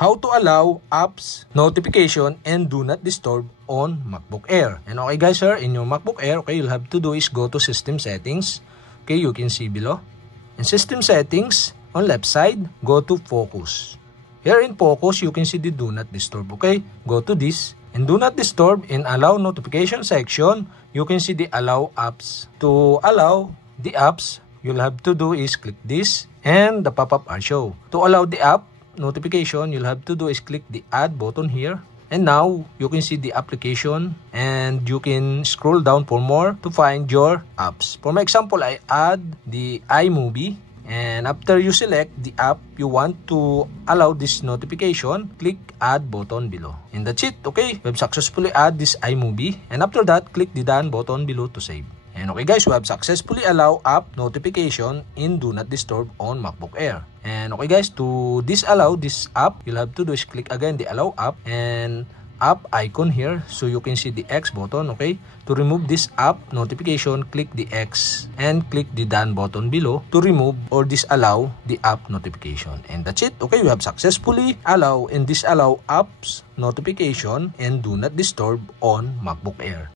how to allow apps notification and do not disturb on MacBook Air. And okay guys, here in your MacBook Air, okay, you'll have to do is go to System Settings. Okay, you can see below. In System Settings, on left side, go to Focus. Here in Focus, you can see the do not disturb. Okay, go to this. In do not disturb, in allow notification section, you can see the allow apps. To allow the apps, you'll have to do is click this and the pop-up are show. To allow the app notification, you'll have to do is click the add button here. And now you can see the application and you can scroll down for more to find your apps. For my example, I add the iMovie, and after you select the app you want to allow this notification, click add button below. And that's it. Okay, we have successfully add this iMovie, and after that click the done button below to save. And okay guys, we have successfully allow app notification in do not disturb on MacBook Air. And okay guys, to disallow this app, you'll have to do is click again the allow app and app icon here, so you can see the X button. Okay, to remove this app notification, click the X and click the done button below to remove or disallow the app notification. And that's it. Okay, we have successfully allow and disallow apps notification and do not disturb on MacBook Air.